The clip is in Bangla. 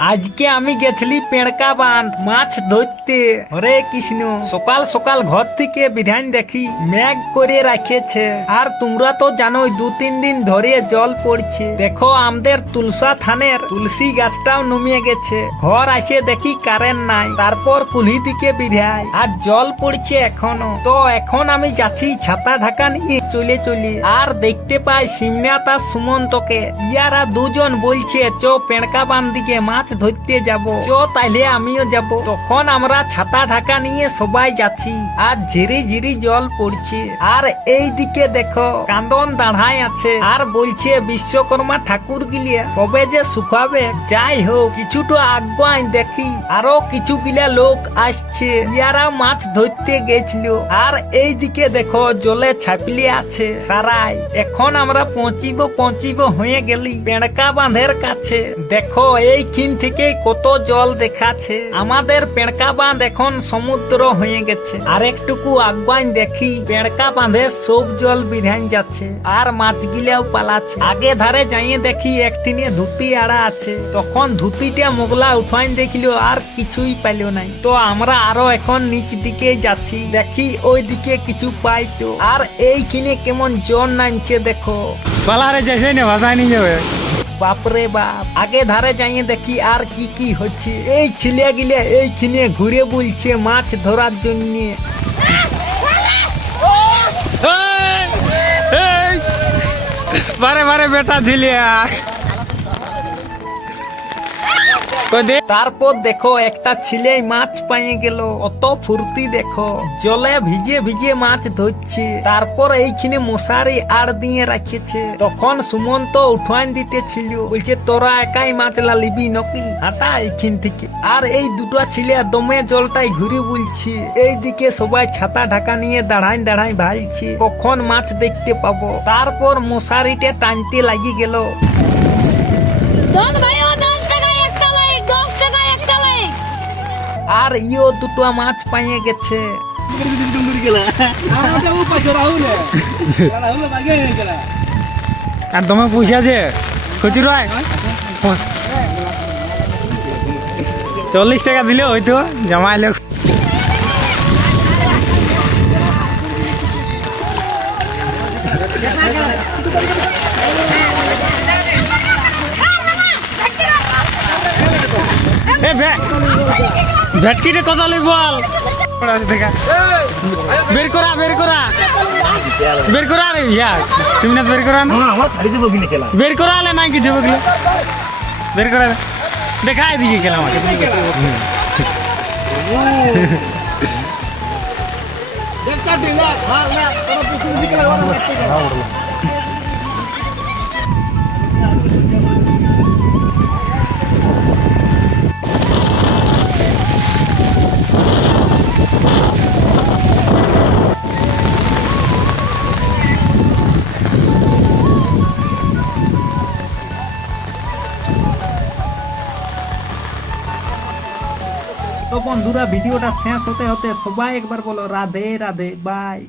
আজকে আমি গেছিলি পেড়কা বাঁধ, মাছ ধরতে। হরে কৃষ্ণ, সকাল সকাল ঘর থেকে বিধান দেখি ম্যাগ করে রাখেছে আর তোমরা তো জানোই, দু তিন দিন ধরে জল পড়ছে। দেখো আমাদের তুলসা থানের তুলসী গাছটাও নুমিয়ে গেছে। ঘর আসে দেখি কারেন্ট নাই, তারপর কুলি দিকে বিধায়। আর জল পড়ছে এখনও। তো এখন আমি যাচ্ছি ছাতা ঢাকা নিয়ে চলে চলি। আর দেখতে পাই সিমনা তার সুমন্তকে। ইয়ারা দুজন বলছে, চো পেড়কা বান দিকে মাছ ধরতে যাব। চো তাইলে আমিও যাব। তখন আমরা ছাতা ঢাকা নিয়ে সবাই যাচ্ছি। আর ঝিরি ঝিরি জল পড়ছে। আর এই দিকে দেখো, কান্দন দাঁড়ায় আছে। আর বলছে বিশ্বকর্মা ঠাকুর গিলিয়া, কবে যে শুকাবে? যাই হোক, কিছুটা আগুয়াই দেখি। আরও কিছু গিলা লোক আসছে। ইয়ারা মাছ ধরতে গেছিল। আর এই দিকে দেখো, জলে ছাপলি আছে সারাই। এখন আমরা পৌঁছিব পৌঁছিব হয়ে গেলি। পেড়কা বাঁধের কাছে। দেখো, এইখিন থেকে কত জল দেখাচ্ছে। আমাদের পেড়কা বাঁধ এখন সমুদ্র হয়ে গেছে। আর একটুকু আগুয়াই দেখি, পেড়কা বাঁধে সব জল বিধান যাচ্ছে আর মাছগিলাও পালাচ্ছে। আগে ধারে যাইয়ে দেখি একটিনে ধুতি আড়া আছে। তখন ধুতিটা মোগলা উঠাইন দেখল আর কিছুই পাইল নাই। তো আমরা আরও এখন নিচ দিকে যাচ্ছি। দেখি ওই দিকে কিছু পাই তো। আর এইখানে কেমন জন নামছে দেখো। পালারে যাইছে না ভাষায় নিয়ে যাবে। বাপরে বাপ। আগে ধারে যাইয়ে দেখি আর কি কি হচ্ছে। এই ছেলে গিলে এইখানে ঘুরে বলছে মাছ ধরার জন্য! বারে বারে বেটা ঝিলিয়া তারপর দেখো, একটা ছেলে মাছ পাইয়ে গেল। অত ফুর্তি দেখো। জলে ভিজে ভিজে মাছ ধরছে। তারপর এইখানে মশারি আর দিয়ে রাখেছে। তখন সুমন্ত উঠান দিতে ছিল বলছে, তোরা একাই মাছ লালিবি নকি? হাঁটা এইখান থেকে। আর এই দুটো ছেলে দমে জলটাই ঘুরে বলছে, এইদিকে সবাই ছাতা ঢাকা নিয়ে দাঁড়াই দাঁড়াই ভালছে কখন মাছ দেখতে পাবো? তারপর মশারিটা টানতে লাগি গেল। ধন ইও দুটো মাছ পাইয়ে গেছে। আর তোমার পয়সা আছে? খুচরো আয় চল্লিশ টাকা দিলে হয়তো জমাইলে এ ভে- ভেটকিতে কত লিখ বল দেখা বের করা বের করা। বের করা রে ইয়া সিমনাথ বের করা না? আমার ছাড়ি দেবো কিনে খেলা। বের করা হলে নাই কিছু বগলে বের করা দে। দেখা এদিকে গেলাম তো বন্ধুরা ভিডিওটা শেষ হতে হতে সবাই একবার বলো রাধে রাধে বাই